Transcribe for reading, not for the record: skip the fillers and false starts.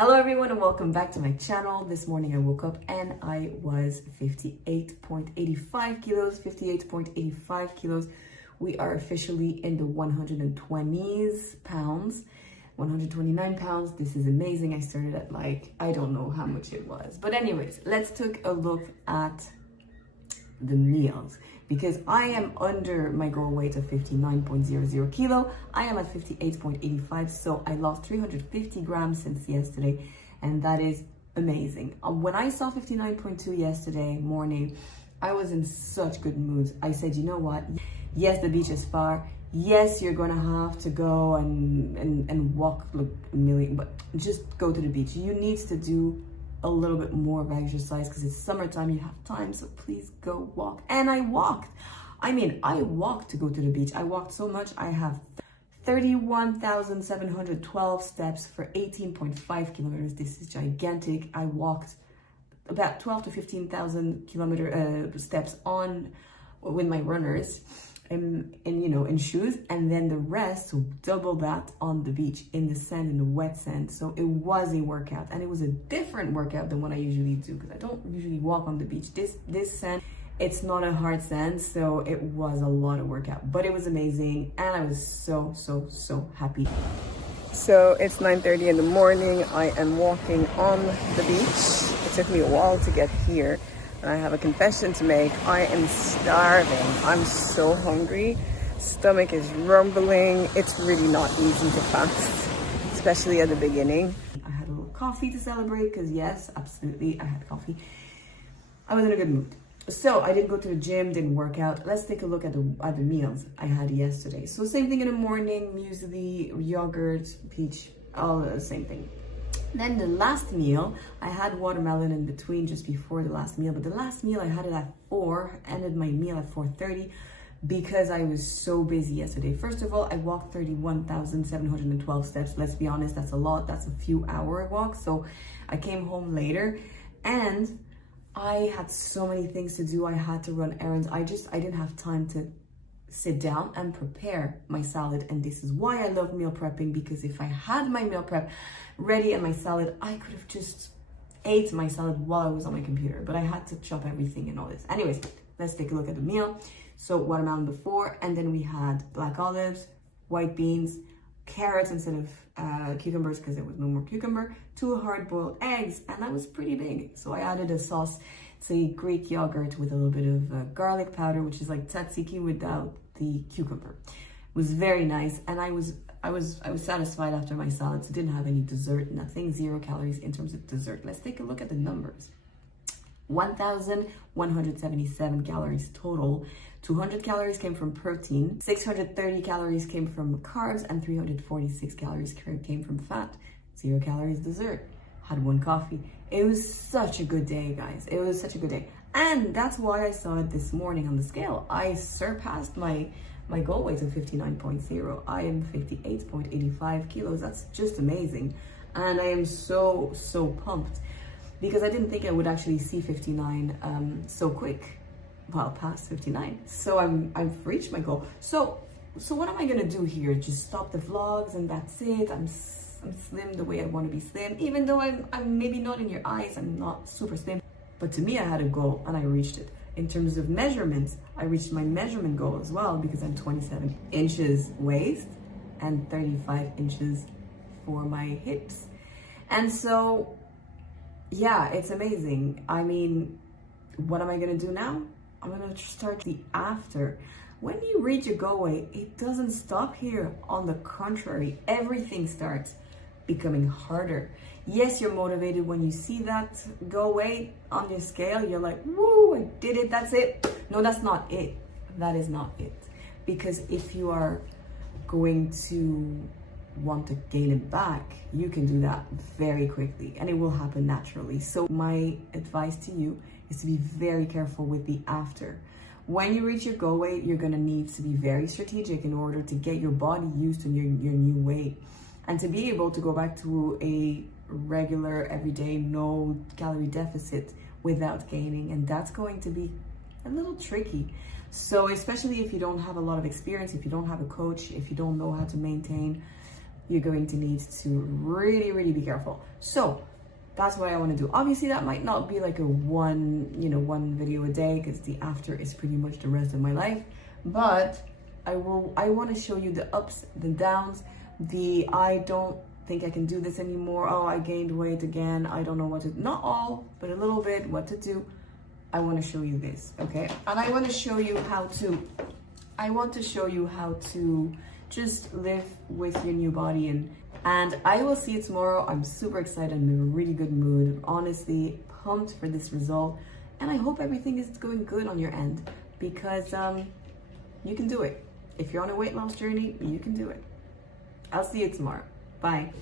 Hello everyone and welcome back to my channel. This morning I woke up and I was 58.85 kilos, 58.85 kilos. We are officially in the 120s pounds, 129 pounds. This is amazing. I started at I don't know how much it was. But anyways, let's take a look at the meals because I am under my goal weight of 59.00 kilo. I am at 58.85, so I lost 350 grams since yesterday, and that is amazing. When I saw 59.2 yesterday morning, I was in such good moods. I said, you know what? Yes, the beach is far. Yes, you're gonna have to go and walk like a million, but just go to the beach. You need to do a little bit more of exercise because it's summertime, you have time, so please go walk. And I walked. I walked to go to the beach. I walked so much. I have 31,712 steps for 18.5 kilometers. This is gigantic. I walked about 12 to 15,000 steps on with my runners in shoes, and then the rest, so double that on the beach in the sand, in the wet sand. So it was a workout, and it was a different workout than what I usually do because I don't usually walk on the beach. This sand, it's not a hard sand, so it was a lot of workout, but it was amazing, and I was so happy. So it's 9:30 in the morning. I am walking on the beach. It took me a while to get here. And I have a confession to make. I am starving. I'm so hungry. Stomach is rumbling. It's really not easy to fast, especially at the beginning. I had a little coffee to celebrate because yes, absolutely, I had coffee. I was in a good mood. So I didn't go to the gym, didn't work out. Let's take a look at the meals I had yesterday. So same thing in the morning, muesli, yogurt, peach, all the same thing. Then the last meal, I had watermelon in between just before the last meal, but the last meal I had it at 4, ended my meal at 4:30 because I was so busy yesterday. First of all, I walked 31,712 steps. Let's be honest, that's a lot. That's a few hour walk. So I came home later and I had so many things to do. I had to run errands. I didn't have time to sit down and prepare my salad, and this is why I love meal prepping, because if I had my meal prep ready and my salad, I could have just ate my salad while I was on my computer, but I had to chop everything and all this. Anyways, let's take a look at the meal. So watermelon before, and then we had black olives, white beans, carrots instead of cucumbers because there was no more cucumber, 2 hard-boiled eggs, and that was pretty big. So I added a sauce. It's a Greek yogurt with a little bit of garlic powder, which is like tzatziki without the cucumber. It was very nice, and I was satisfied after my salad. So didn't have any dessert, nothing, 0 calories in terms of dessert. Let's take a look at the numbers. 1,177 calories total. 200 calories came from protein, 630 calories came from carbs, and 346 calories came from fat. 0 calories dessert. Had 1 coffee. It was such a good day, guys. It was such a good day. And that's why I saw it this morning on the scale. I surpassed my goal weight of 59.0. I am 58.85 kilos. That's just amazing. And I am so pumped because I didn't think I would actually see 59 so quick. Well, past 59. So I've reached my goal. So what am I gonna do here? Just stop the vlogs and that's it? I'm slim the way I want to be slim, even though I'm maybe not in your eyes, I'm not super slim, but to me I had a goal and I reached it. In terms of measurements, I reached my measurement goal as well because I'm 27 inches waist and 35 inches for my hips. And so yeah, it's amazing. I mean, what am I gonna do now? I'm gonna start the after. When you reach your goal weight, it doesn't stop here. On the contrary, everything starts becoming harder. Yes, you're motivated when you see that goal weight on your scale. You're like, woo, I did it, that's it. No, that's not it. That is not it. Because if you are going to want to gain it back, you can do that very quickly and it will happen naturally. So my advice to you is to be very careful with the after. When you reach your goal weight, you're gonna need to be very strategic in order to get your body used to your new weight and to be able to go back to a regular, everyday, no calorie deficit without gaining. And that's going to be a little tricky. So especially if you don't have a lot of experience, if you don't have a coach, if you don't know how to maintain you're going to need to really, really be careful. So that's what I want to do. Obviously, that might not be like a one video a day, because the after is pretty much the rest of my life. But I want to show you the ups, the downs, the I don't think I can do this anymore. Oh, I gained weight again. I don't know what to, not all, but a little bit, what to do. I want to show you this, okay? And I want to show you how to, just live with your new body, and I will see you tomorrow. I'm super excited. I'm in a really good mood. Honestly, pumped for this result. And I hope everything is going good on your end, because you can do it. If you're on a weight loss journey, you can do it. I'll see you tomorrow. Bye.